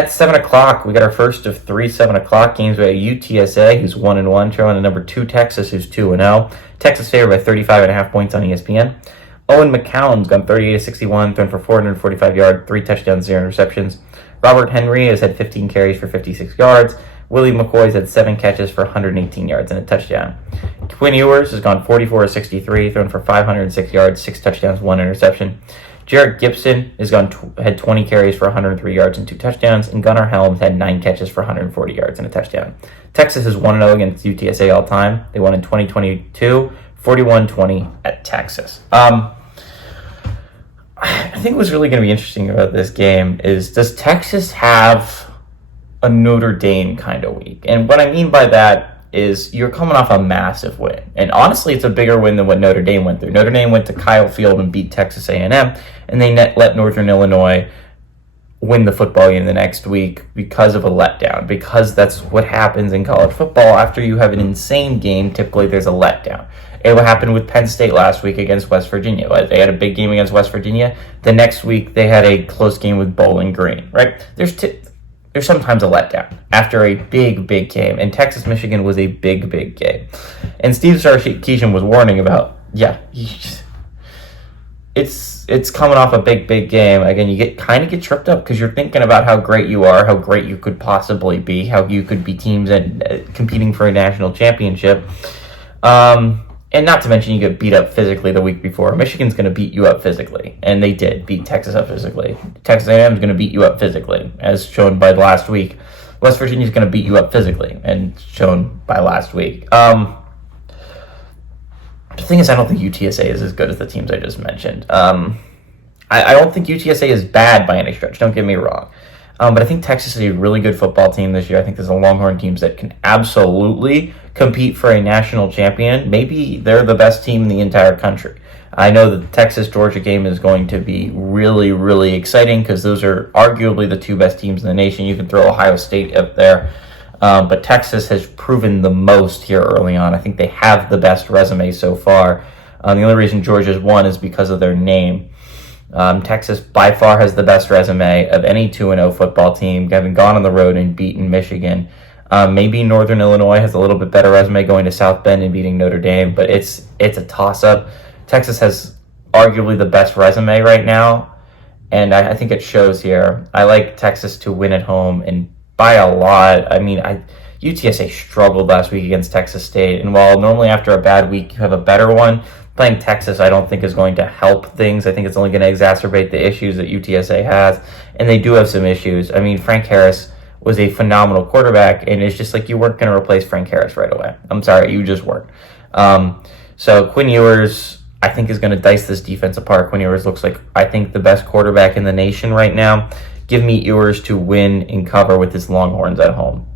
At 7 o'clock, we got our first of 3 7 o'clock games. We have UTSA, who's 1-1, trailing to number 2 Texas, who's 2-0. Texas favored by 35.5 points on ESPN. Owen McCown's gone 38-61, thrown for 445 yards, 3 touchdowns, 0 interceptions. Robert Henry has had 15 carries for 56 yards. Willie McCoy's had 7 catches for 118 yards and a touchdown. Quinn Ewers has gone 44-63, thrown for 506 yards, 6 touchdowns, 1 interception. Jarrett Gibson had 20 carries for 103 yards and 2 touchdowns, and Gunnar Helms had 9 catches for 140 yards and a touchdown. Texas is 1-0 against UTSA all time. They won in 2022, 41-20 at Texas. I think what's really going to be interesting about this game is, does Texas have a Notre Dame kind of week? And what I mean by that is you're coming off a massive win. And honestly, it's a bigger win than what Notre Dame went through. Notre Dame went to Kyle Field and beat Texas A&M, and they let Northern Illinois win the football game the next week because of a letdown, because that's what happens in college football. After you have an insane game, typically there's a letdown. It what happened with Penn State last week against West Virginia. They had a big game against West Virginia. The next week, they had a close game with Bowling Green, right? There's sometimes a letdown after a big game, and Texas-Michigan was a big game. And Steve Sarkisian was warning about, it's coming off a big game. Again, you kind of get tripped up because you're thinking about how great you are, how great you could possibly be, how you could be teams and competing for a national championship. And not to mention you get beat up physically the week before. Michigan's going to beat you up physically, and they did beat Texas up physically. Texas A&M is going to beat you up physically, as shown by last week. West Virginia is going to beat you up physically, and shown by last week. The thing is, I don't think UTSA is as good as the teams I just mentioned. I don't think UTSA is bad by any stretch, don't get me wrong. But I think Texas is a really good football team this year. I think there's a Longhorn teams that can absolutely compete for a national champion. Maybe they're the best team in the entire country. I know the Texas-Georgia game is going to be really exciting because those are arguably the 2 best teams in the nation. You can throw Ohio State up there. But Texas has proven the most here early on. I think they have the best resume so far. The only reason Georgia's won is because of their name. Texas by far has the best resume of any 2-0 football team, having gone on the road and beaten Michigan. Maybe Northern Illinois has a little bit better resume going to South Bend and beating Notre Dame, but it's a toss-up. Texas has arguably the best resume right now, and I think it shows here. I like Texas to win at home, and by a lot. I mean, UTSA struggled last week against Texas State, and while normally after a bad week you have a better one, playing Texas I don't think is going to help things. I think it's only going to exacerbate the issues that UTSA has, and they do have some issues. I mean, Frank Harris was a phenomenal quarterback, and it's just like you weren't going to replace Frank Harris right away. I'm sorry, you just weren't. So Quinn Ewers, I think, is going to dice this defense apart. Quinn Ewers looks like, I think, the best quarterback in the nation right now. Give me Ewers to win and cover with his Longhorns at home.